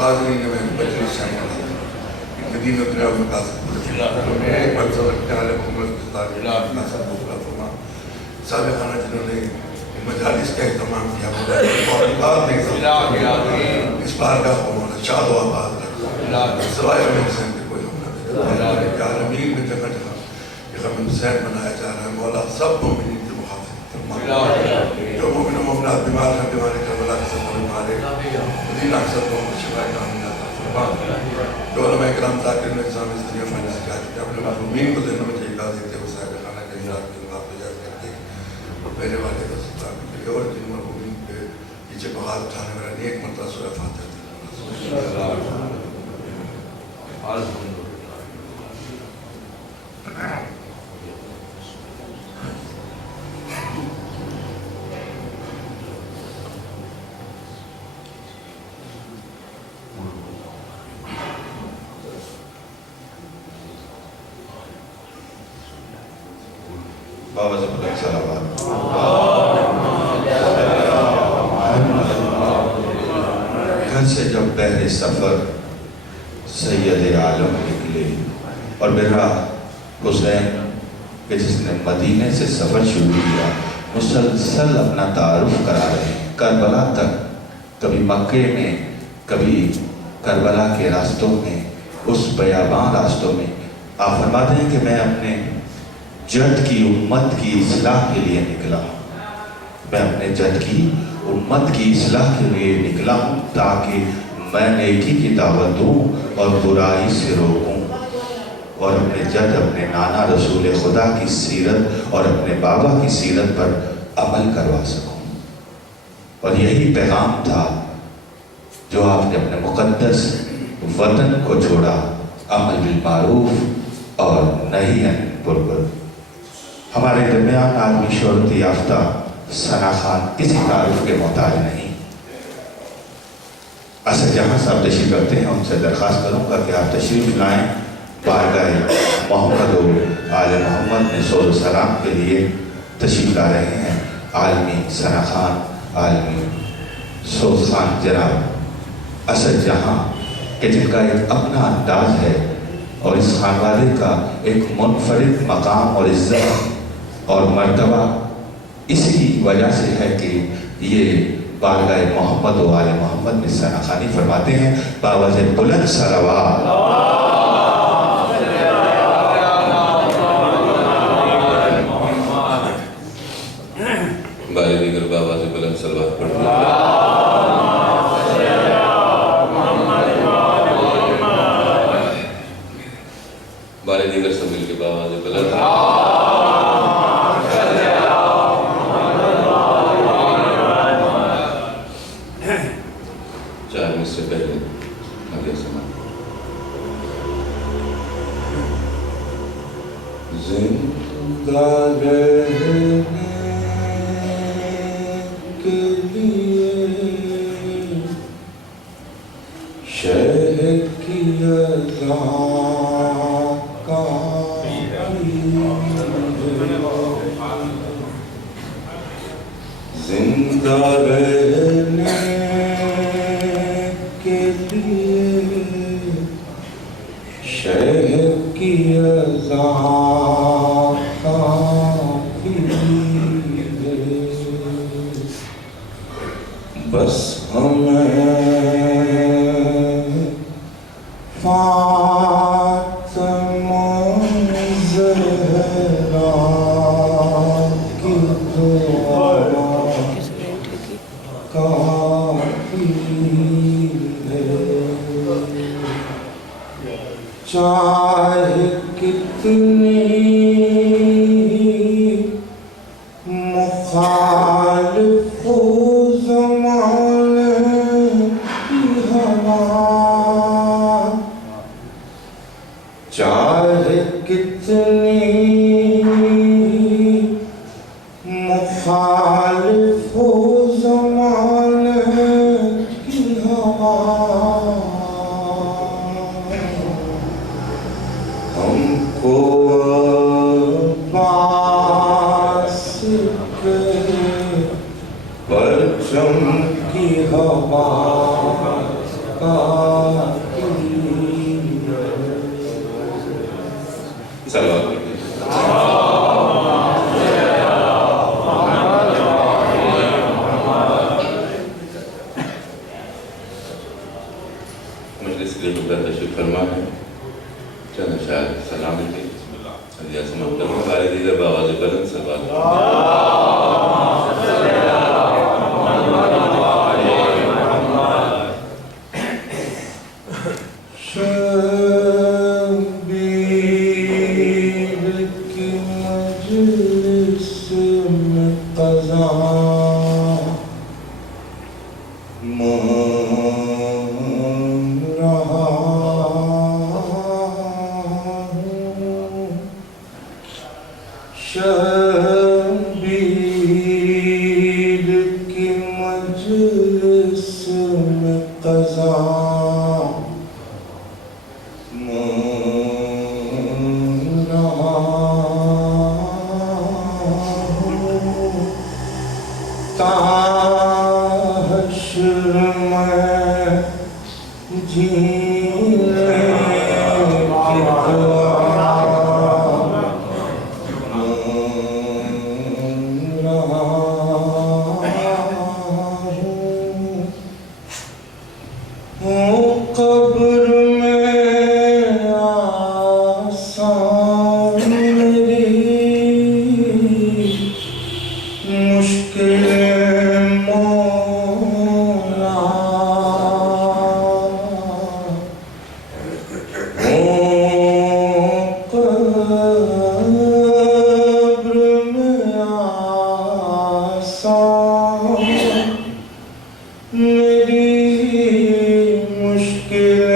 قادری نے میں مجلس شامل تھا مدینہ دریا مقاصد ایک منصب رکھنے والے محمد ناصر بخلا فرما سابق خانہ جنہوں نے مجالس کا اہتمام کیا موقعات نہیں تھا اس بار کا مولا شاد و آباد رکھا سوائے امین حسین کے کوئی ہم نہ دے عالمین میں جگہ جگہ یہ غم حسین منایا جا رہا ہے مولا سب مومنین کے محافظ فرما جو مومن و مومنات بیمار ہیں بیماری کربلا کے سب بیمارے مدینہ اکثر کو شفا کامل عطا فرما جو علماء کرام ذاکر نے نظام اس دنیا فائنس کیا کہ اپنے محرومین کو ذہنوں میں جگہ دیتے ہوئے صاحب خانہ کے ہرات کے اللہ پہ جائز کرتے اور میرے والے کا سلطان کے اور جن محرومین پہ پیچھے بہار اٹھانے والا نیک مرتبہ سورہ فاتحہ بابا سے بلک صلوات گھر سے جب بحر سفر سید عالم نکلے اور میرا حسین کہ جس نے مدینے سے سفر شروع کیا مسلسل اپنا تعارف کرا رہے ہیں کربلا تک کبھی مکے میں کبھی کربلا کے راستوں میں اس بیابان راستوں میں آپ فرماتے ہیں کہ میں اپنے جد کی امت کی اصلاح کے لیے نکلا ہوں میں اپنے جد کی امت کی اصلاح کے لیے نکلا ہوں تاکہ میں نیکی کی دعوت دوں اور برائی سے روکوں اور اپنے جد اپنے نانا رسول خدا کی سیرت اور اپنے بابا کی سیرت پر عمل کروا سکوں اور یہی پیغام تھا جو آپ نے اپنے مقدس وطن کو چھوڑا عمل بالمعروف اور نہی عن المنکر ہمارے درمیان عالمی شہرت یافتہ ثنا خان کسی تعارف کے محتاج نہیں اسد جہاں صاحب تشریف رکھتے ہیں ان سے درخواست کروں گا کہ آپ تشریف لائیں بارگاہ محمد و آل محمد میں سول و سلام کے لیے تشریف لا رہے ہیں عالمی ثنا خان عالمی سوز خان جناب اسد جہاں کہ جن کا ایک اپنا انداز ہے اور اس خانوادے کا ایک منفرد مقام اور عزت اور مرتبہ اسی وجہ سے ہے کہ یہ بارگاہ محمد و آل محمد میں ثنا خوانی فرماتے ہیں باواز بلند صلوات بارے دیگر باواز بلند صلوات پڑھتے ہیں بارے دیگر سب مل کے باواز بلند چار میں سے پہلے آگے سنا زندہ رہنے کے لیے شہر کی اللہ کافی زندہ رہنے کے لیے شہر کی اللہ کافی ہے بس ہمیں فاطمہ زہرا کی دعا کافی ہے چاہے کتنی مخالف زمانے کی ہوا چاہے کتنی مخالف زمانے کی ہوا ہم کو عباس کے پرچم کی ہوا کا چند اشعار سلام ملتی علیہ سمت کروں بارے دیگر بآواز بلند سلوات شبیر کی مجلس میں قضا مان رہا ہوں شبیر کی مجلس میں قضا حشر میں جینے کی دعا رہا ہوں قبر میں آسان میری مشکل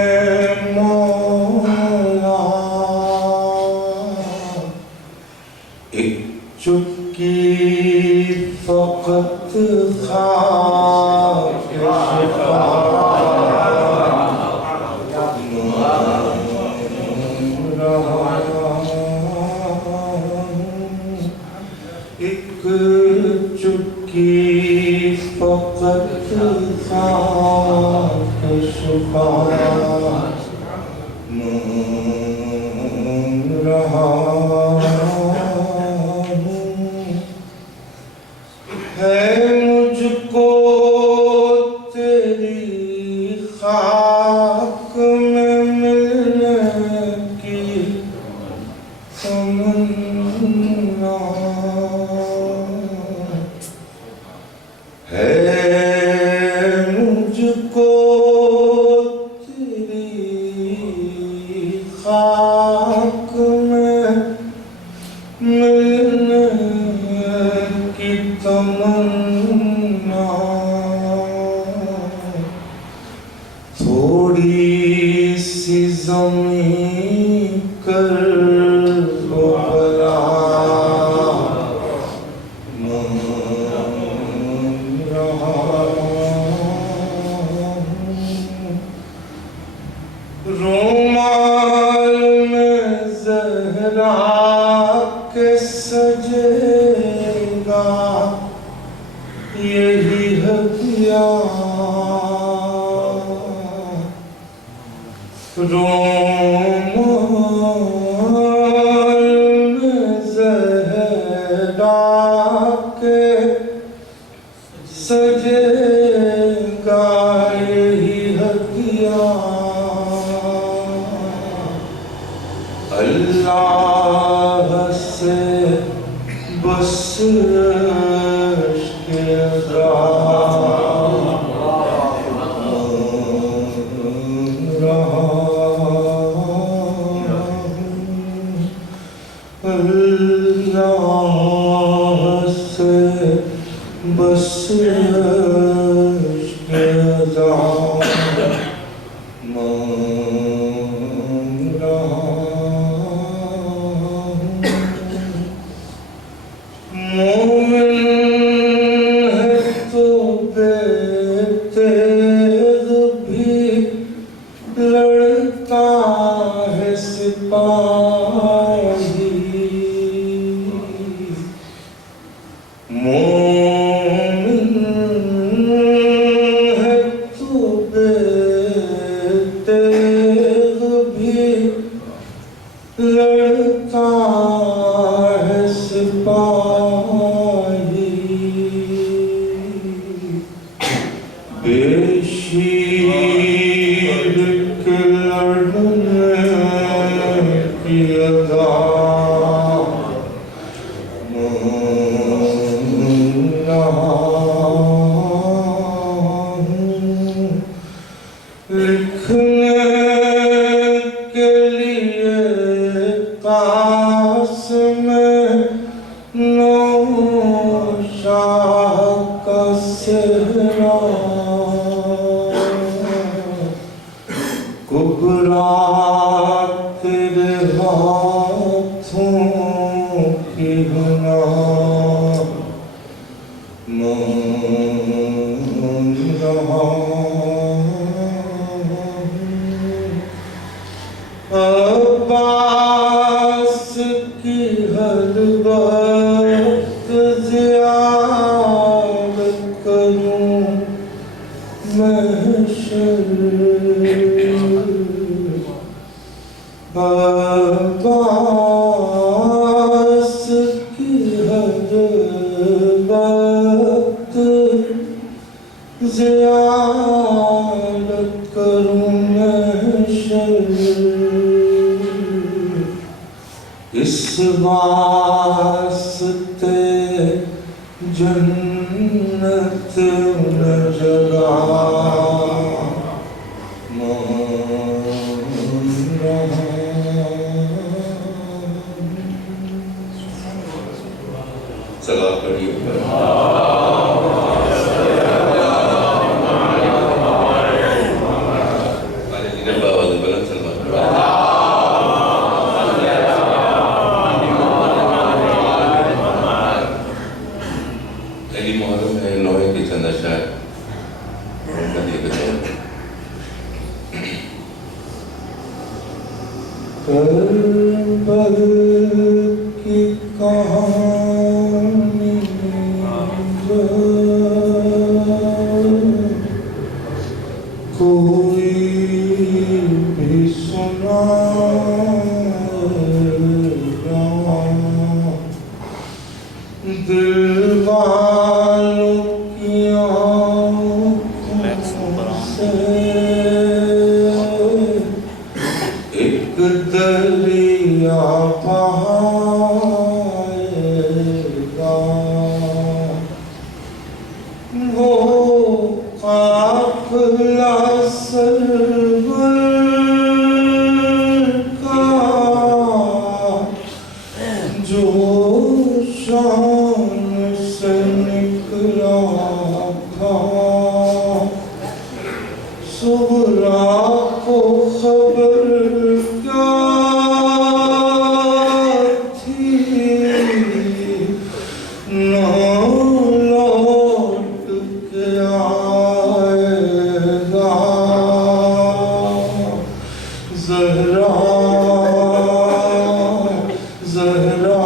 چکی فقط خاک ایک چکی فقط خاک شفا مان رہا ہے مجھ کو تیری خاک میں ملنے کی تمنا ہے مجھ کو تیری خاک میں ملنے کی تمنا تھوڑی سی زمین کر لو بلا مان رہا رومال میں زہرا کے سجے گا یہی ہدیہ رومال میں زہرا کے سجے گا یہی ہدیہ اللہ سے بس عشق ادا رہا اللہ سے بس عشق ادا مان رہا مومن ہے تو بے تیغ بھی لڑتا ہے سپاہی مومن ہے تو بے تیغ بھی لڑتا ہے سپاہی بے شیر کے لڑنے لیے قاسم نوشاہ کا صحرا کبرا تیرے ہاتھوں کی بنا مان رہا عباس کی ہر وقت زیارت کروں محشر عباس کی ہر وقت زیارت کروں محشر اس واسطے جنت میں جگہ سلام پڑھیے باواز بلند سلمان پہلی محرم ہے نوے کے چند اشعار محمدیہ کے طور کربل کی کہانی کوئی بھی سنائے دل والوں کی آنکھوں سے ایک دریا بہائے گا وہ قافلہ سرور کا جو شام سے نکلا تھا صبح کو خبر کیا تھی نہ لوٹ کے آئے گا زہرا زہرا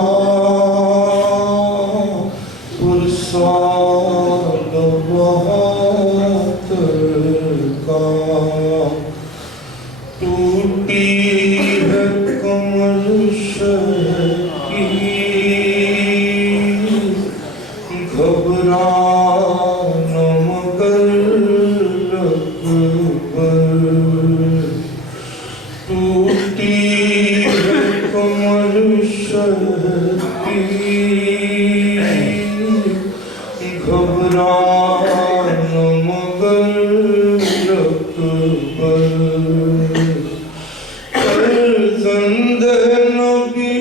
پرساد بہتر کا ٹوٹی ہے کمر شہ کی گھبرا نہ مگر اکبر ٹوٹی ہے کمر شہ کی گھبرا نہ مگر اکبر فرزند نبی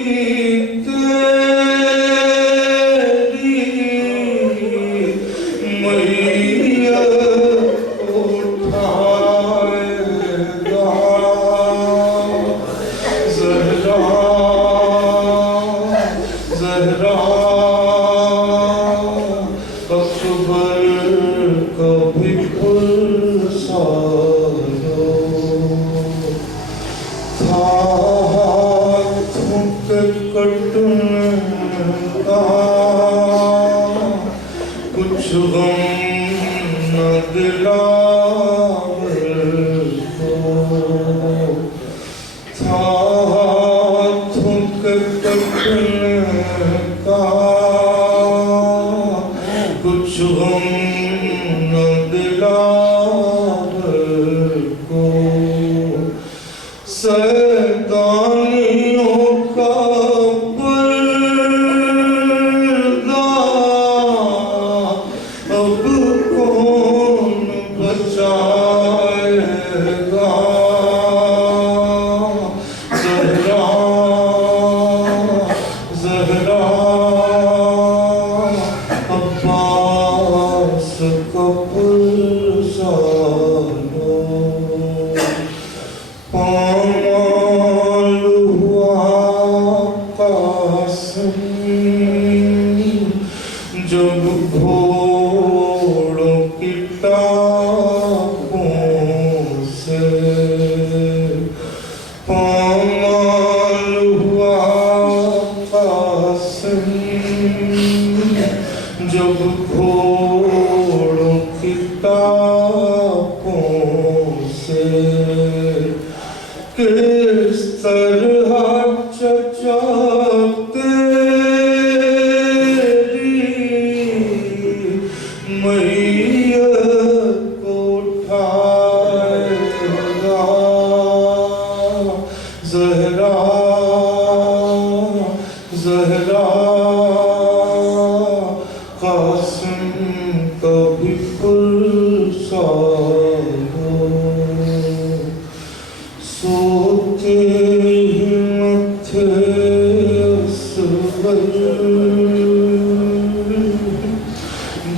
تیری میت اٹھائے گا زہرا زہرا اکبر کبھی پرسادو تھا ہاتھوں کے کٹنے کا کچھ غم نہ دلاور کو تھا ہاتھوں کے کٹنے کا کچھ غم نہ دلاور کو سیدانیوں کا پردہ اب کون بچائے گا زہرا زہرا عباس کا پرسانو پامال ہوا قاسم جب گھوڑوں کی ٹانگوں سے پامال ہوا قاسم جب گھوڑوں کی ٹانگوں سے کس طرح چچا تیری میت کو اٹھائے گا زہرا زہرا قاسم کا بھی پرسانو سوتے ہی متھے اصغر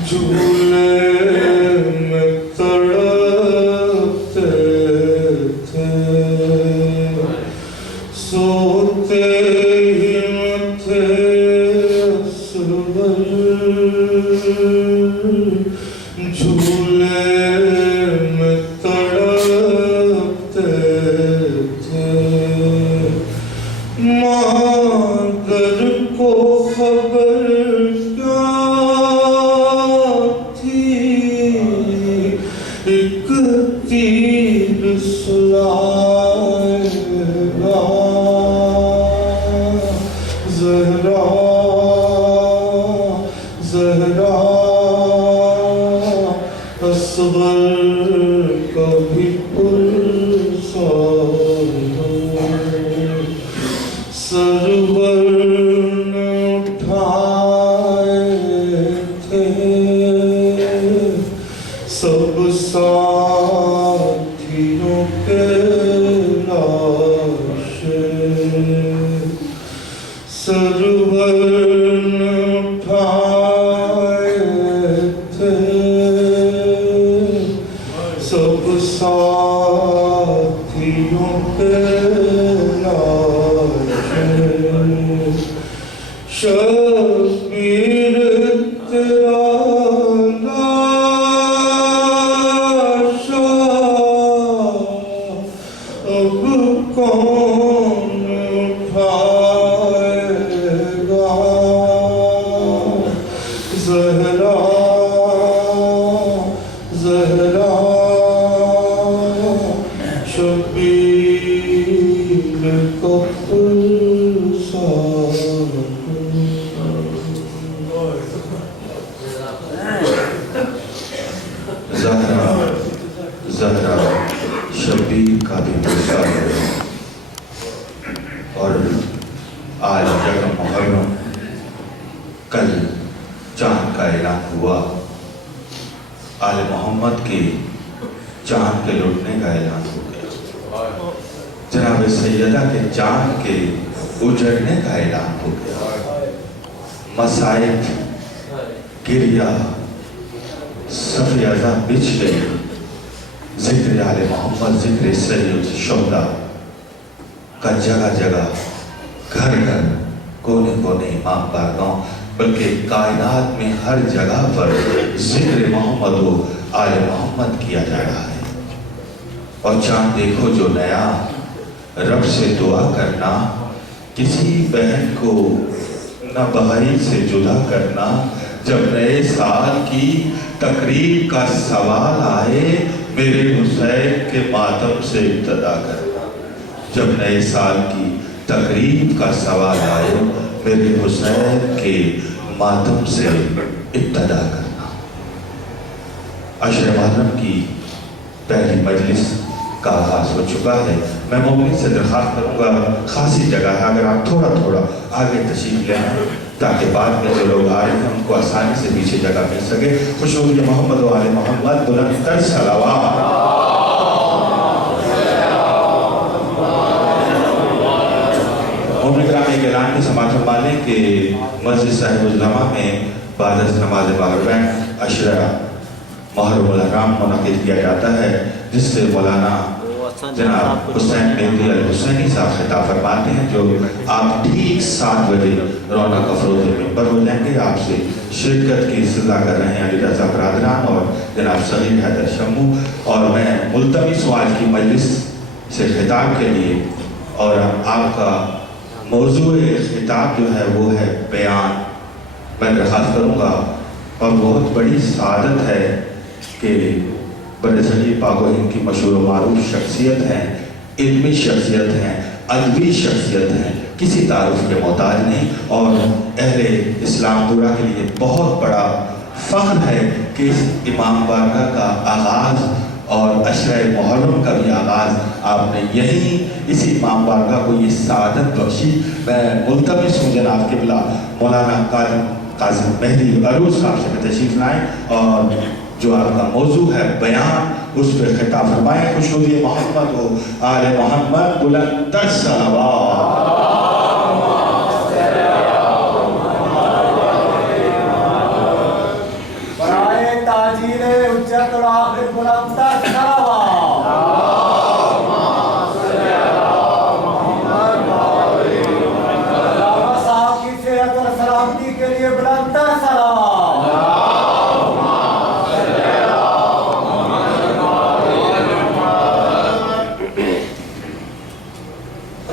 جھولے میں تڑپتے تھے سوتے ہی متھے اصغر جھولے میں تڑپتے تھے مادر کو خبر کیا تھی ایک تیر سلائے گا زہرا زہرا اصغر کا بھی پرسانو سرور نے اٹھائے تھے سب ساتھیوں کے لاشیں سرور نے اٹھائے تھے سب ساتھیوں کے لاشیں شبیر تیرا لاشا اب کون اٹھائے گا زہرا زہرا شبیر کا پرسانو زہرا زہرا شبیر کا بھی پرسانو اور آج یکم محرم کل چاند کا اعلان ہوا آل محمد کے چاند کے لٹنے کا اعلان ہو گیا جناب سیدہ کے چاند کے اجڑنے کا اعلان ہو گیا مصائب گریہ صفِ ازاں بچھ گئی ذکر آل محمد ذکر سید شہداء کا جگہ جگہ گھر گھر کونے کونے امام بارگاہ بلکہ کائنات میں ہر جگہ پر ذکر محمد و آل محمد کیا جا رہا ہے اور چاند دیکھو جو نیا رب سے دعا کرنا کسی بہن کو نہ بھائی سے جدا کرنا جب نئے سال کی تقریب کا سوال آئے میرے حسین کے ماتم سے ابتدا کرنا جب نئے سال کی تقریب کا سوال آئے میرے حسین کے ماتم سے ابتدا کرنا عشر محرم کی پہلی مجلس کا آغاز ہو چکا ہے میں مومنین سے درخواست کروں گا خاصی جگہ ہے اگر آپ تھوڑا تھوڑا آگے تشریف لیں تاکہ بعد میں جو لوگ آ رہے ہیں ان کو آسانی سے پیچھے جگہ مل سکے خوشبو محمد و آل محمد بلند تر صلوات اعلان کی سماعت فرما لیں کہ مسجد صاحب الجامع میں بعد از نماز مغرب عشرہ محرم الحرام منعقد کیا جاتا ہے، جس سے مولانا جناب حسین مہدی الحسینی صاحب خطاب فرماتے ہیں، جو آپ ٹھیک 7 بجے رونق افروز منبر ہو جائیں گے۔ آپ سے شرکت کی استدعا کر رہے ہیں علی رضا برادران اور جناب صغیر حیدر شمو، اور میں ملتمس ہوں آج کی مجلس سے خطاب کے لیے، اور آپ کا موضوع خطاب جو ہے وہ ہے بیان۔ میں درخواست کروں گا، اور بہت بڑی سعادت ہے کہ برصغیر پاک و ہند کی مشہور و معروف شخصیت ہیں، علمی شخصیت ہیں، ادبی شخصیت ہیں، کسی تعارف کے محتاج نہیں، اور اہل اسلام پورا کے لیے بہت بڑا فخر ہے کہ اس امام بارگاہ کا آغاز اور عشرہ محرم کا بھی آغاز آپ نے یہی اسی امام بارگاہ کو یہ سعادت بخشی۔ میں ملتمس ہوں جناب قبلہ مولانا قاضی مہدی عروض صاحب سے تشریف لائیں، اور جو آپ کا موضوع ہے بیان، اس پہ خطاب فرمائیں۔ خوشنودی محمد و آل محمد، بلند تر صلوات۔ برائے تاجیل حجت الآخر بلند تر صلوات۔ علامہ صاحب کی صحت اور سلامتی کے لیے بلند تر صلوات۔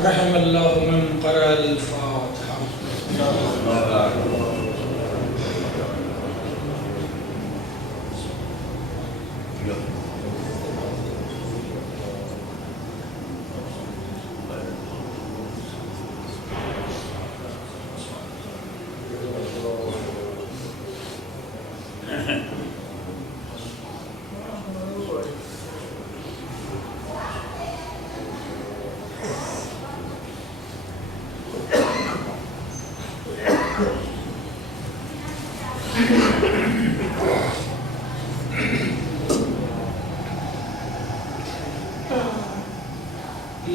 رحم اللہ من قرأ الفاتحہ۔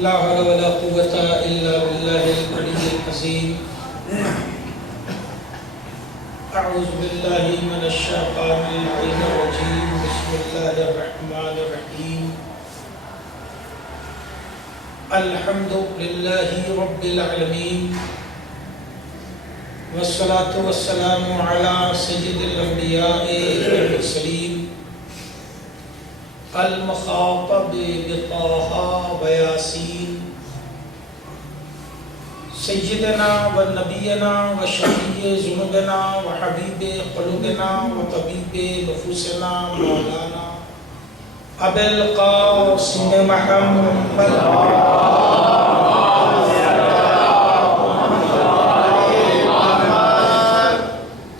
لا حول ولا قوة إلا بالله العلي العظيم۔ أعوذ بالله من الشيطان اللعين الرجيم، بسم الله الرحمن الرحيم۔ الحمد لله رب العالمين، والصلاة والسلام على سيد الأنبياء والمرسلين، المخاطب بطه وياسين، سيدنا ونبينا وشفيع ذنوبنا وحبيب قلوبنا وطبيب نفوسنا مولانا أبي القاسم محمد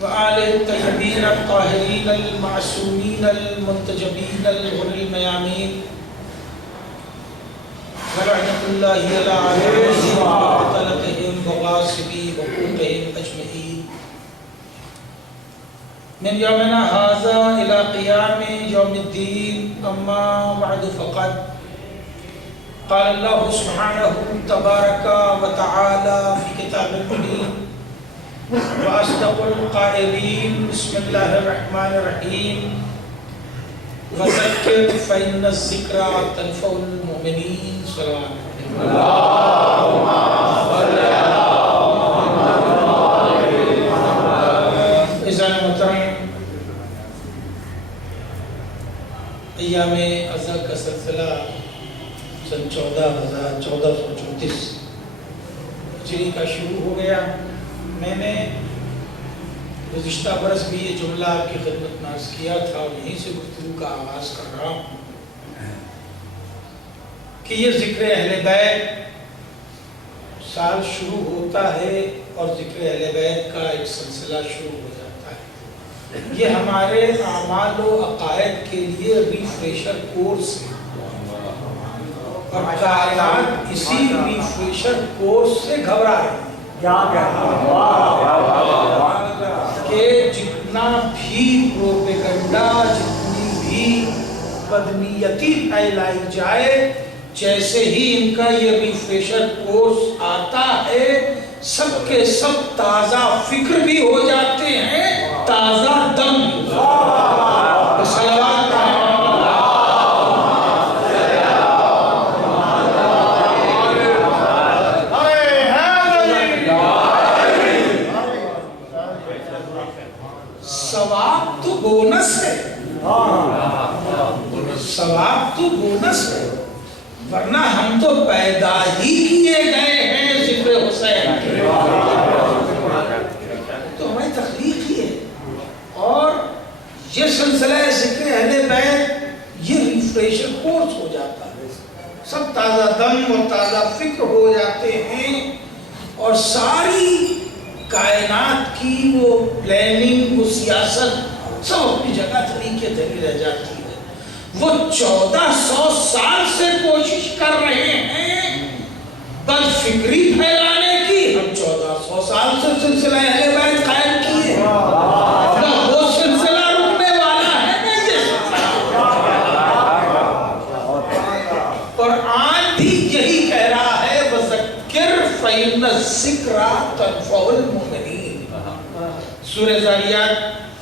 وآل الطيبين الطاهرين المعصومين المنتجبين الغر الميامين، ولعنة الله على أعدائهم وقتلتهم وغاصبي حقوقهم أجمعين، من يومنا هذا إلى قيام يوم الدين. أما بعد، فقد قال الله سبحانه تبارك وتعالى في كتاب المبين وأصدق القائلين، بسم الله الرحمن الرحيم، وذكر فإن الذكرى تنفع المؤمنين. صلوات اللهم صل على محمد۔ عزیزان محترم، ایام ازاں کا سلسلہ سن 1434 ہجری کا شروع ہو گیا۔ میں نے گزشتہ برس بھی یہ جملہ آپ کی خدمت میں عرض کیا تھا، اور یہیں سے گفتگو کا آغاز کر رہا ہوں کہ یہ ذکر اہل بیت سال شروع ہوتا ہے اور ذکر اہل بیت کا ایک سلسلہ شروع ہو جاتا ہے۔ یہ ہمارے اعمال و عقائد کے لیے ریفریشر کورس ہے، اور کائنات اسی ریفریشر کورس سے گھبرا رہی ہے کہ جتنا بھی پروپیگنڈا، جتنی بھی بدنیتی پھیلائی جائے، جیسے ہی ان کا یہ ریفریشر کورس آتا ہے سب کے سب تازہ فکر بھی ہو جاتے ہیں، تازہ دم بھی۔ صلوات ثواب تو بونس ہے، ثواب تو بونس ہے، ورنہ ہم تو پیدا ہی کیے گئے ہیں ذکر حسین کے، تو ہماری تخلیق ہی ہے۔ اور یہ سلسلہ ذکر اہل بیت یہ ریفریشر کورس ہو جاتا ہے، سب تازہ دم اور تازہ فکر ہو جاتے ہیں، اور ساری کائنات کی وہ پلاننگ، وہ سیاست سب اپنی جگہ طریقے دھری رہ جاتی ہے۔ وہ 1400 سال سے کوشش کر رہے ہیں بد فکری پھیلانے کی، ہم 1400 سال سے سلسلہ اہل بیت قائم کیے، نہ وہ سلسلہ رکنے والا ہے نہ یہ سلسلہ۔ قرآن بھی یہی کہہ رہا ہے، وَذَكِّرْ فَإِنَّ الذِّكْرَىٰ تَنفَعُ الْمُؤْمِنِينَ۔ سورہ ذاریات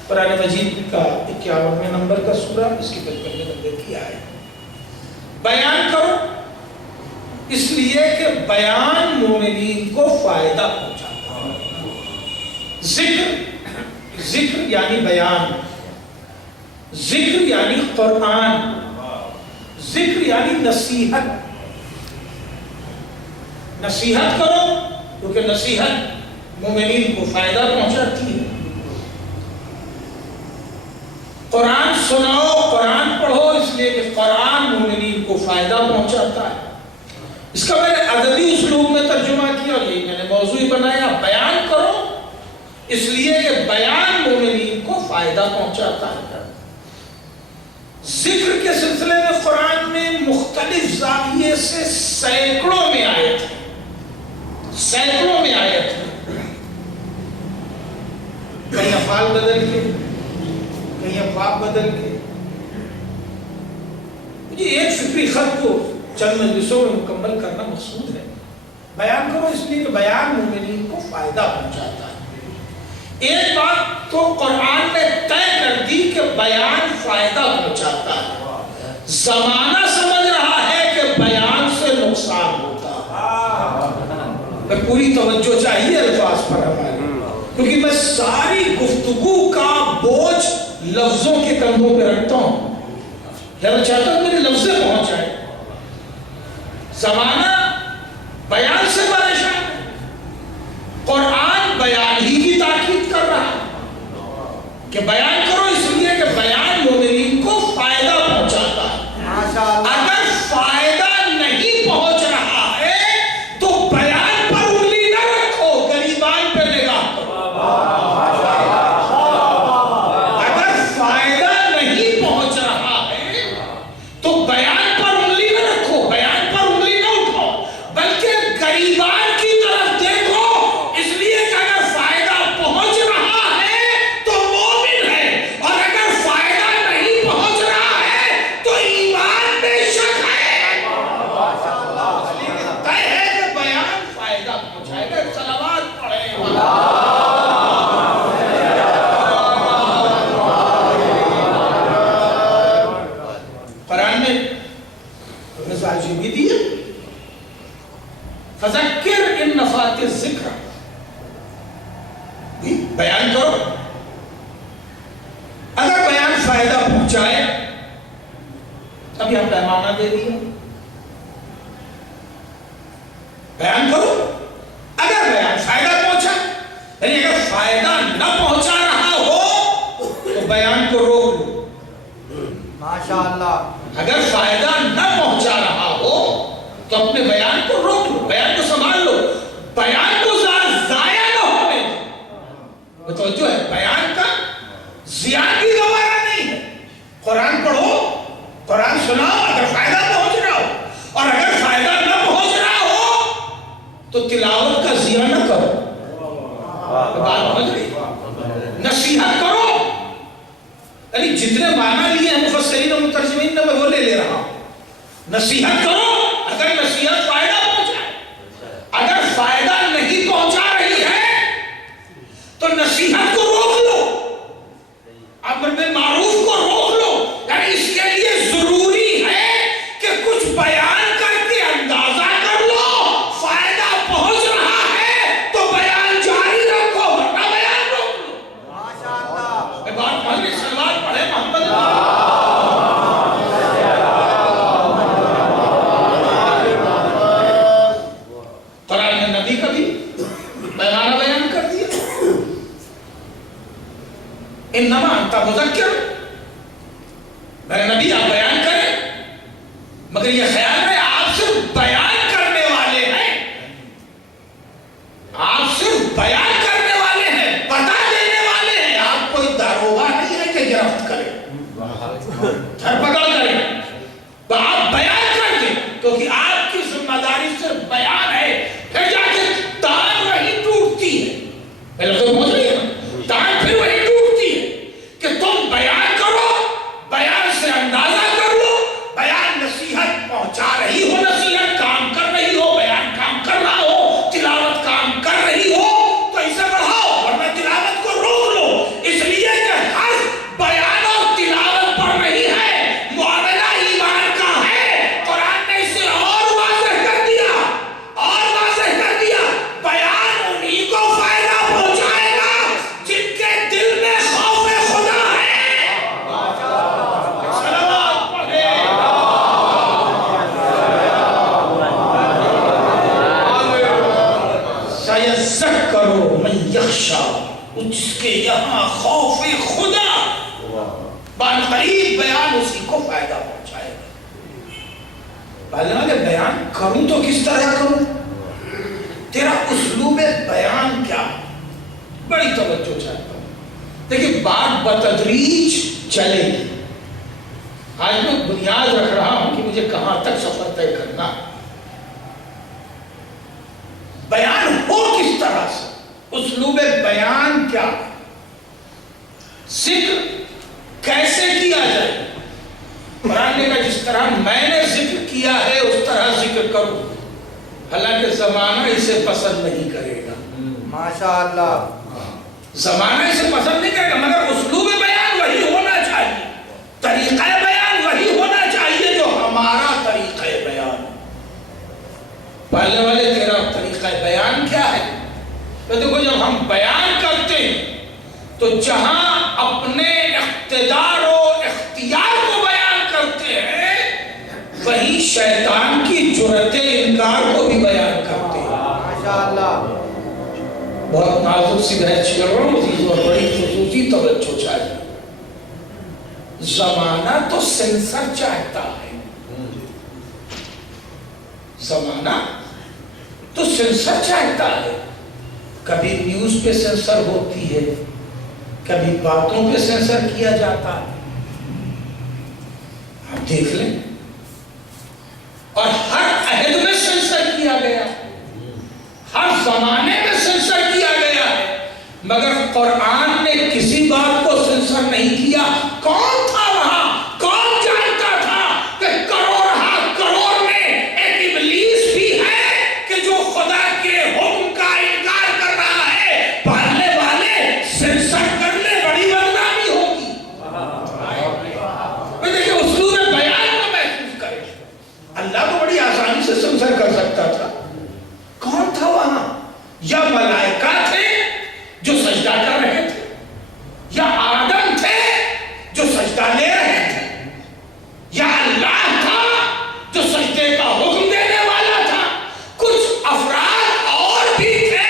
قرآن مجید کا 51ویں نمبر کا سورہ، اس کی 55ویں نمبر کی آیت۔ بیان کرو اس لیے کہ بیان مومنین کو فائدہ پہنچاتا ہے۔ ذکر یعنی بیان، ذکر یعنی قرآن، ذکر یعنی نصیحت۔ نصیحت کرو کیونکہ نصیحت مومنین کو فائدہ پہنچاتی ہے۔ قرآن سناؤ، قرآن پڑھو، اس لیے کہ قرآن مومنین کو فائدہ پہنچاتا ہے۔ اس کا میں نے ادبی اسلوب میں ترجمہ کیا اور یہی میں نے موضوع بنایا، بیان کرو اس لیے کہ بیان مومنین کو فائدہ پہنچاتا ہے۔ ذکر کے سلسلے میں قرآن میں مختلف زاویے سے سینکڑوں میں آیت ہے، سینکڑوں میں آیت ہے، کہیں افعال بدل کے، کہیں افعال بدل کے۔ مجھے ایک فکری خط کو چند مجلسوں میں مکمل کرنا مقصود ہے۔ بیان کرو اس لیے کہ بیان مومنین کو فائدہ پہنچاتا ہے۔ ایک بات تو قرآن نے طے کر دی کہ بیان فائدہ پہنچاتا ہے، زمانہ سمجھ رہا ہے کہ بیان سے نقصان ہوتا ہے۔ پوری توجہ چاہیے الفاظ پر ہماری، کیونکہ میں ساری گفتگو کا بوجھ لفظوں کے کندھوں پہ رکھتا ہوں، میں چاہتا ہوں میرے لفظیں پہنچ جائے۔ زمانہ بیان سے پریشان ہے، قرآن بیان ہی کی تاکید کر رہا ہے کہ بیان کرو اس لیے کہ بیان مومنین کو فائدہ پہنچاتا ہے۔ اگر فائدہ نہیں پہنچ رہا ہے تو بیان پر انگلی نہ رکھو، غریبان پہ نگاہ کرو۔ اگر فائدہ نہیں پہنچ رہا ہے تو بیان پر انگلی نہ رکھو، بیان پر انگلی نہ اٹھاؤ، بلکہ غریبان کی طرف دیکھو، اس لیے کہ اگر فائدہ پہنچ رہا ہے تو مومن ہے، اور اگر فائدہ نہیں پہنچ رہا ہے تو ایمان میں شک ہے۔ طے ہے کہ بیان فائدہ پہنچائے گا۔ صلوات پڑھیں۔ قرآن میں مثال جو بھی دی ہے، فذکر ان نفعت الذکر، بیان کرو، اگر بیان فائدہ پہنچائے، ابھی ہم پیمانہ دے دیا، بیان کرو اگر بیان فائدہ پہنچا، یعنی اگر فائدہ نہ پہنچا رہا ہو تو بیان کو روک لو۔ ماشاءاللہ۔ اگر فائدہ نہ پہنچا رہا ہو تو اپنے بیان کو روک لو، بیان کو سنبھال لو، بیان کو ضائع نہ ہونے دو۔ متوجہ ہے، بیان کا زیان بھی گوارا نہیں ہے۔ قرآن پڑھو، قرآن سناؤ اگر فائدہ پہنچ رہا ہو، اور اگر فائدہ نہ پہنچ رہا ہو تو تلاوت کا زیاں نہ کرو۔ بات سمجھ رہی؟ نصیحت کرو، یعنی جتنے معنی لیے ہیں مفسرین اور مترجمین نے میں وہ لے رہا ہوں۔ نصیحت کرو اگر نصیحت فائدہ پہنچائے، اگر فائدہ نہیں پہنچا تو نصیحت کو روک لو، امر بالمعروف کو روک لو. یعنی اس کے لیے ضروری ہے کہ کچھ بیان کر کے اندازہ کر لو فائدہ پہنچ رہا ہے تو بیان جاری رکھو، ورنہ بیان روک لو. ماشاءاللہ. ایک بار پہلے سلوات پڑھے محمد قرآن نے نبی کا بھی پیغام بیان کر دیا. انما انت مذکر، میرے نبی آپ بیان کریں، مگر یہ خیال ہے آپ صرف بیان کرنے والے ہیں، آپ صرف بیان کرنے والے ہیں، بتا دینے والے ہیں. آپ کوئی داروغہ نہیں ہے کہ گرفت کرے، دھر پکڑ کرے. تو آپ بیان کر دیں، کیونکہ آپ کی ذمہ داری صرف بیان ہے. پھر جا کے تان وہی ٹوٹتی ہے. پہلے تو پہنچ رہی ہے نا، تان پھر وہی ٹوٹتی ہے کہ تم بیان کرو، بیان سے اندازہ کر لو، بیان نصیحت پہنچا رہی ہو، نصیحت کام کر رہی ہو، بیان کام کر رہا ہو، تلاوت کام کر رہی ہو تو اسے بڑھاؤ، ورنہ تلاوت کو روک لو. اس لیے کہ ہر بیان اور تلاوت پر نہیں ہے، معاملہ ایمان کا ہے. قرآن نے اسے اور واضح کر دیا، اور واضح کر دیا. بیان انہی کو فائدہ پہنچائے گا جن کے دل میں خوف خدا ہے. صلوات پڑھے. سَيَذَّكَّرُ مَن يَخْشَىٰ، جس کے یہاں خوف خدا بان قریب بیان اسی کو فائدہ پہنچائے گا. پہلے کہ بیان کروں تو کس طرح کروں، تیرا اسلوب بیان کیا ہے، بڑی توجہ چاہتا ہوں. دیکھیں بات بتدریج چلے گی. آج میں بنیاد رکھ رہا ہوں کہ مجھے کہاں تک سفر طے کرنا ہے. بیان ہو کس طرح سے، اسلوب بیان کیا ہے، ذکر کیسے کیا جائے. قرآن نے کہا جس طرح میں نے ذکر کیا ہے اس طرح ذکر کرو. حالانکہ زمانہ اسے پسند نہیں کرے گا. ماشاءاللہ. زمانہ اسے پسند نہیں کرے گا، مگر اسلوب بیان وہی ہونا چاہیے، طریقہ بیان وہی ہونا چاہیے جو ہمارا طریقہ بیان. پہلے والے تیرا طریقہ بیان کیا ہے؟ تو دیکھو جب ہم بیان کرتے ہیں تو جہاں اپنے اقتدار و اختیار کو بیان کرتے ہیں وہیں شیطان کی جرأت انکار کو بھی بیان کرتے ہیں. ماشاءاللہ. بہت نازک سی بحث چھڑ رہا ہوں، عزیز اور بڑی خصوصی توجہ چاہیے. زمانہ تو سینسر چاہتا ہے، زمانہ تو سینسر چاہتا ہے. کبھی نیوز پہ سینسر ہوتی ہے، کبھی باتوں پہ سینسر کیا جاتا ہے. آپ دیکھ لیں، اور ہر عہد میں سینسر کیا گیا، ہر زمانے میں سینسر کیا گیا ہے، مگر قرآن نے کسی بات کو سینسر نہیں کیا. کون تھا وہاں؟ کون جانتا تھا کہ کروڑ میں ایک ابلیس بھی ہے کہ جو خدا کے حکم کا انکار کر رہا ہے. پڑھنے والے سینسر کر لے، بڑی بدنامی ہوگی. دیکھیں اسلوب بیان کو محسوس کریں. اللہ کو بڑی آسانی سے سینسر کر سکتا تھا. کون تھا وہاں؟ یا ملائکہ تھے جو سجدہ کر رہے تھے، یا آدم تھے جو سجدہ لے رہے تھے، یا اللہ تھا جو سجدے کا حکم دینے والا تھا. کچھ افراد اور بھی تھے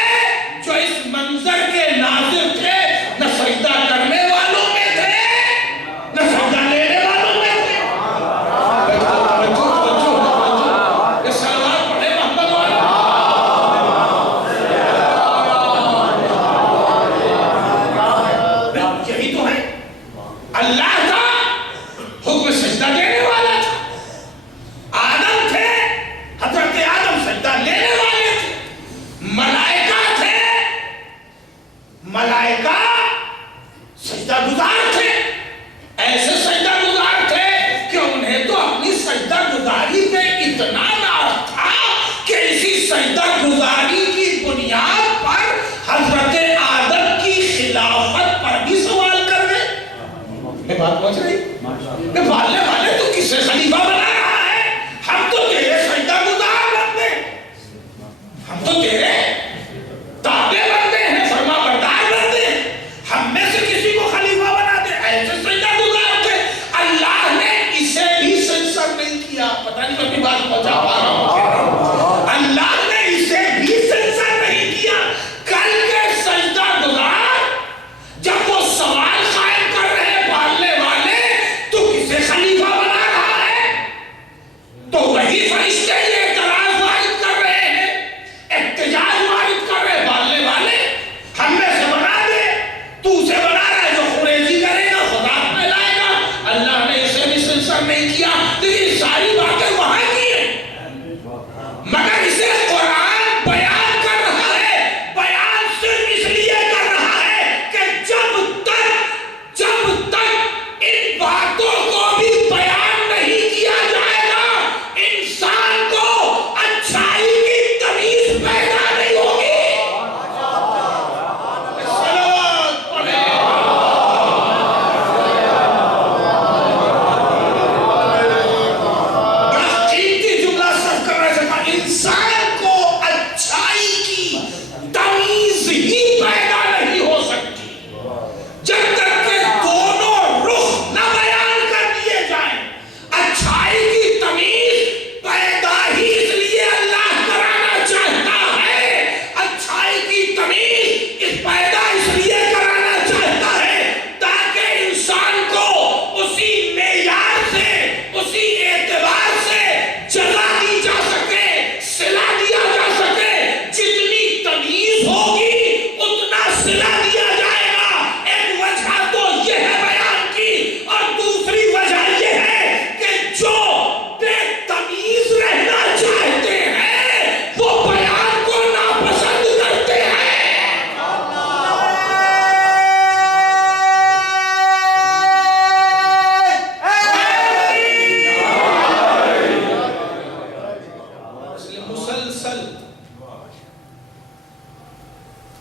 جو اس منظر کے ناظر تھے، نہ سجدہ کرنے والوں میں تھے نہ سجدہ لینے والوں میں تھے. یہ سلوات پڑھے محمد والا.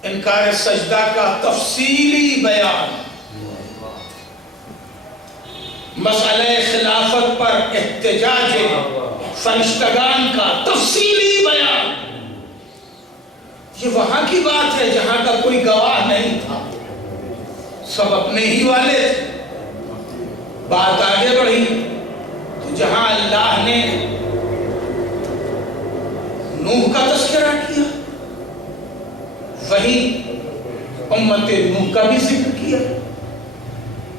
انکار سجدہ کا تفصیلی بیان، مسئلہ خلافت پر احتجاج فرشتگان کا تفصیلی بیان، یہ وہاں کی بات ہے جہاں کا کوئی گواہ نہیں تھا، سب اپنے ہی والے تھے۔ بات آگے بڑھی تو جہاں اللہ نے نوح کا تذکرہ کیا، وہیں امت نوح کا بھی ذکر کیا۔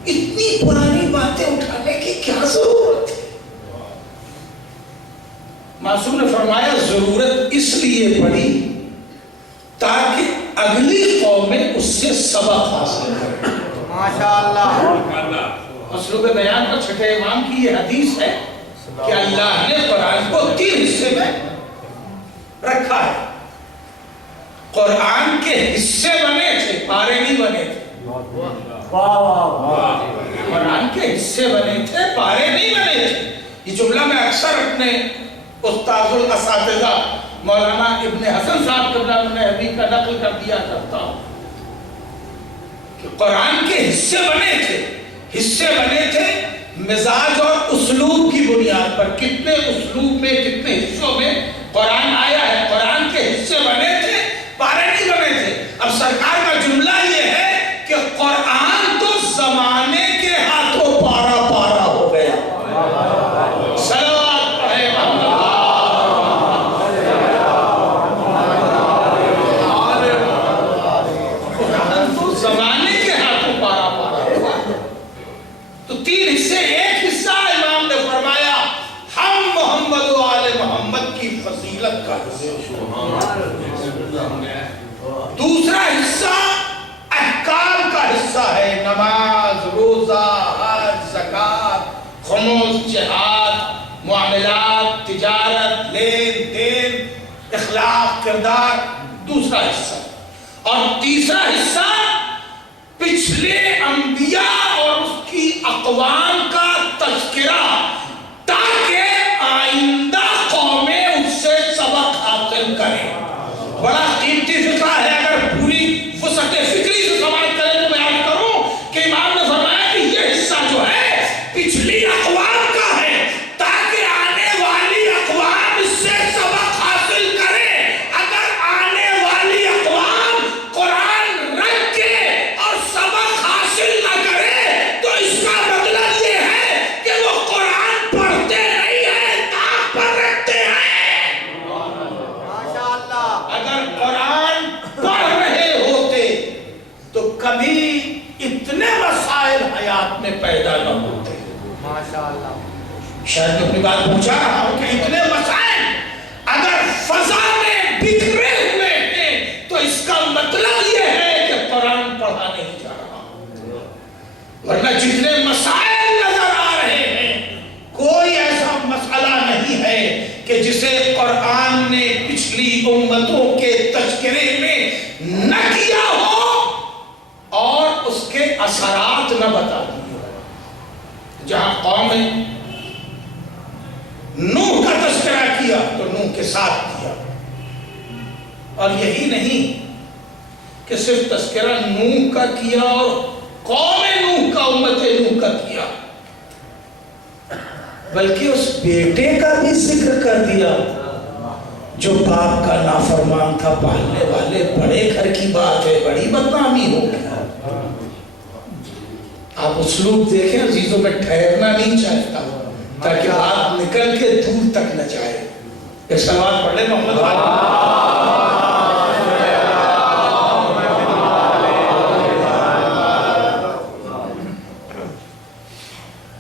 اتنی پرانی باتیں اٹھانے کی کیا ضرورت ہے؟ معصوم نے فرمایا ضرورت اس لیے پڑی تاکہ اگلی قومیں اس سے سبق حاصل کریں۔ ماشاءاللہ۔ اسلوب بیان پر چھٹے امام کی یہ حدیث ہے کہ اللہ نے قرآن کو 3 حصے میں رکھا ہے۔ قرآن کے حصے بنے تھے، پارے نہیں بنے تھے۔ قرآن کے حصے بنے تھے، پارے نہیں بنے تھے۔ یہ جملہ میں اکثر اپنے استاذ الاساتذہ مولانا ابن حسن صاحب قبلہ من حبیب کا نقل کر دیا کرتا ہوں کہ قرآن کے حصے بنے تھے۔ حصے بنے تھے مزاج اور اسلوب کی بنیاد پر، کتنے اسلوب میں کتنے حصوں میں قرآن آیا ہے۔ قرآن کے حصے بنے تھے، پارے نہیں بنے تھے۔ اب سرکار کا جملہ یہ ہے کہ قرآن تو زمانے کے ہاتھوں پارا پارا ہو گیا۔ صلوات پڑھے قرآن تو زمانے کے ہاتھوں پارا پارا ہوا۔ تو 3 حصے، ایک حصہ امام نے فرمایا ہم محمد و آل محمد کی فضیلت کا حصہ، دوسرا حصہ احکام کا حصہ ہے، نماز، روزہ، حج، زکوٰۃ، خمس، جہاد، معاملات، تجارت، لین دین، اخلاق، کردار، دوسرا حصہ۔ اور تیسرا حصہ پچھلے انبیاء اور اس کی اقوام کا تذکرہ، تاکہ آئندہ قومیں اس سے سبق حاصل کریں۔ بڑا قیمتی فقہ ہے، اگر پوری وسعت فکری سے سماعت کریں تو بیان کروں کہ امام نے فرمایا کہ یہ حصہ جو ہے پچھلی اقوام کا ہے، تاکہ آنے والی اقوام اس سے سبق حاصل کرے۔ اگر آنے والی اقوام قرآن رکھ کے اور سبق حاصل نہ کرے تو اس کا مطلب یہ ہے کہ وہ قرآن پڑھتے نہیں ہیں، تاخ پر رکھتے ہیں۔ اگر قرآن پڑھ رہے ہوتے تو کبھی اتنے مسائل حیات میں پیدا نہ ہوتے۔ شاید میں اپنی بات پہنچا رہا ہوں کہ اتنے مسائل اگر فضا میں بکھرے ہوئے ہیں تو اس کا مطلب یہ ہے کہ قرآن پڑھا نہیں جا رہا۔ ورنہ جتنے مسائل نظر آ رہے ہیں کوئی ایسا مسئلہ نہیں ہے کہ جسے قرآن نے پچھلی امتوں کے تذکرے میں نہ کیا ہو اور اس کے اثرات نہ بتا دیے۔ جہاں قوم نے نوح کا تذکرہ کیا تو نوح کے ساتھ کیا، اور یہی نہیں کہ صرف تذکرہ نوح کا کیا اور قوم نوح کا، امت نوح کا کیا، بلکہ اس بیٹے کا بھی ذکر کر دیا جو باپ کا نافرمان تھا، پالنے والے بڑے گھر کی بات ہے، بڑی بدنامی ہو گیا۔ آپ اسلوب دیکھیں عزیزوں، میں ٹھہرنا نہیں چاہتا تاکہ بات نکل کے دور تک نہ جائے۔ ایک سلوات پڑھ لیں محمد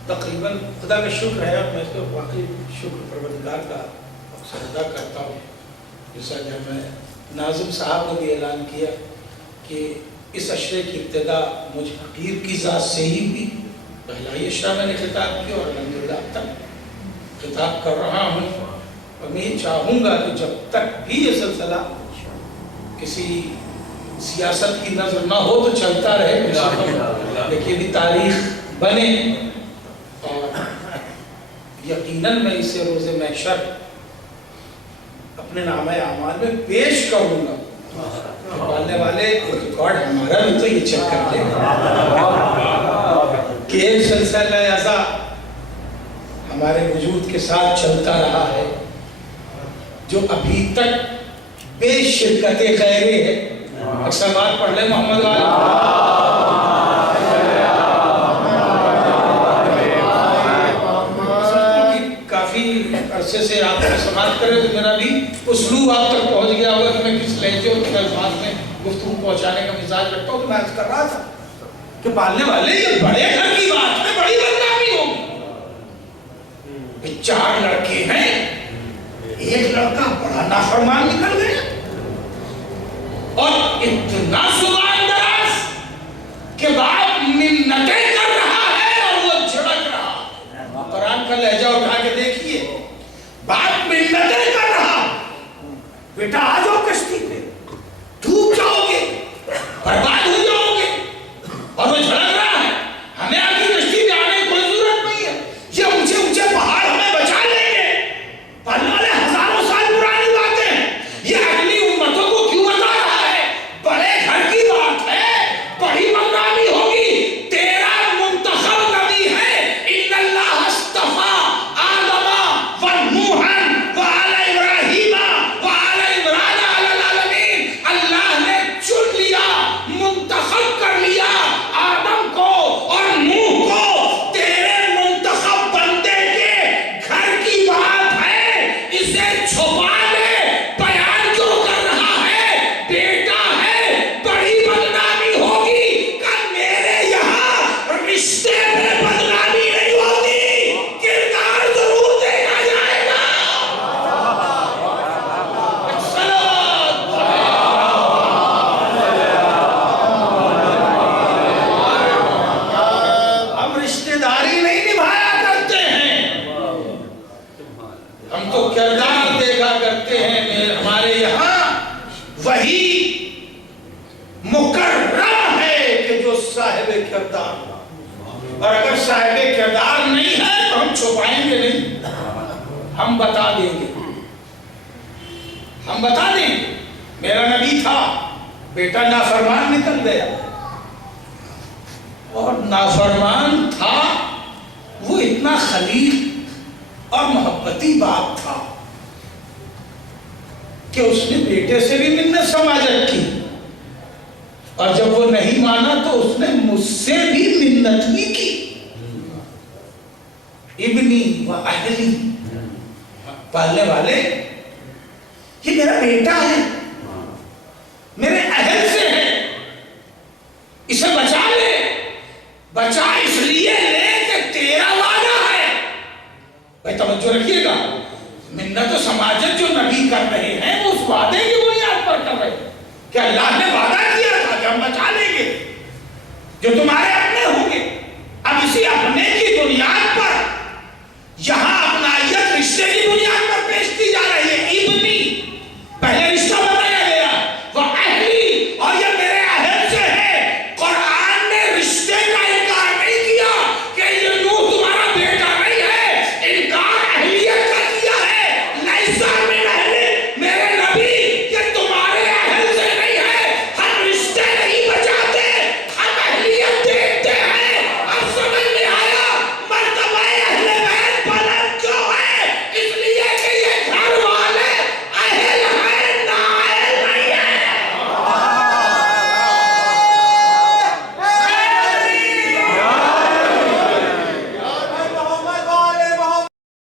تقریباً خدا کا شکر ہے، میں تو واقعی شکر پروردگار کا اکثر ادا کرتا ہوں۔ جیسا جب میں ناظم صاحب نے بھی اعلان کیا کہ اس اشرے کی ابتدا مجھ حقیر کی ذات سے ہی ہوئی، پہلا یہ اشرا میں نے خطاب کیا اور الحمدللہ اب تک خطاب کر رہا ہوں، اور میں یہ چاہوں گا کہ جب تک بھی یہ سلسلہ کسی سیاست کی نظر نہ ہو تو چلتا رہے، لیکن بھی تاریخ بنے، اور یقیناً میں اسے روز محشر اپنے نامہ اعمال میں پیش کروں گا۔ پالنے والے ریکارڈ ہمارا بھی تو یہ چیک کر لیں کہ ایک سلسلہ ایسا ہمارے وجود کے ساتھ چلتا رہا ہے جو ابھی تک بے شرکت غیرے ہے. اکثر بات پڑھ لیں محمد کافی عرصے سے آپ کو سماعت کرے تو میرا بھی اسلوب آپ تک پہنچ گیا ہوگا کہ میں کس لہجے اور کس الفاظ میں گفتگو پہنچانے کا مزاج رکھتا ہوں. تو میں عرض کر رہا تھا کہ پالنے والے یہ بڑے گھر کی بات ہے, بڑی بدنامی ہوگی. 4 لڑکے ہیں, ایک لڑکا بڑا نافرمان نکل گیا اور اتنا زبان دراز کہ باپ منتیں کر رہا ہے اور وہ جھڑک رہا ہے. قرآن کا لہجہ اٹھا کے دیکھیے, باپ منتیں کر رہا, بیٹا آ جاؤ کشتی پہ, ڈوب جاؤ گے, برباد ہو جاؤ گے, اور وہ جھڑک رہا ہے ہمیں آپ کی کشتی پہ آنے کی کوئی ضرورت نہیں ہے, یہ اونچے اونچے پہاڑ ہمیں بچا لیں گے. پالنے والے ہزاروں سال پرانی باتیں ہیں, یہ اگلی امتوں کو کیوں بتا رہا ہے؟ بڑے گھر کی بات ہے, بڑی بدنامی ہوگی. تیرا منتخب نبی ہے, ان اللہ اصطفیٰ آدم و نوحا وآل ابراہیم وآل عمران علی العالمین. اللہ نے چن لیا, منتخب کر لیا آدم کو اور نوح کو. تیرے منتخب بندے کے گھر کی بات ہے, اسے چھپا لے, بیان کیوں کر رہا ہے؟ بیٹا ہے, بڑی بدنامی ہوگی. کہ میرے یہاں رشتے میں بدنامی نہیں ہوتی, کردار ضرور دیکھا جائے گا. ہم رشتے داری نہیں نبھایا کرتے ہیں, ہم تو کردار دیکھا کرتے ہیں. ہمارے یہاں وہی مکرم ہے کہ جو صاحب کردار ہو, اور اگر صاحب کردار نہیں ہے تو ہم چھپائیں گے نہیں, ہم بتا دیں گے, ہم بتا دیں گے. میرا نبی تھا, بیٹا نافرمان نکل گیا, اور نافرمان تھا وہ اتنا خلیل اور محبتی باپ تھا کہ اس نے بیٹے سے بھی منت سماجت کی, اور جب وہ نہیں مانا تو اس نے مجھ سے بھی منت بھی کی. ابنی و اہلی, پالنے والے یہ میرا بیٹا ہے, میرے اہل سے ہے, اسے بچا لے. بچا اس لیے لے کہ تیرا وعدہ ہے. بھائی توجہ رکھیے گا, منت و سماجت جو نبی کر رہے ہیں وہ اس وعدے کی بنیاد پر کر رہے ہیں کہ اللہ نے وعدہ کیا تھا کہ ہم بچا لیں گے جو تمہارے اپنے ہوں گے. اب اسی اپنے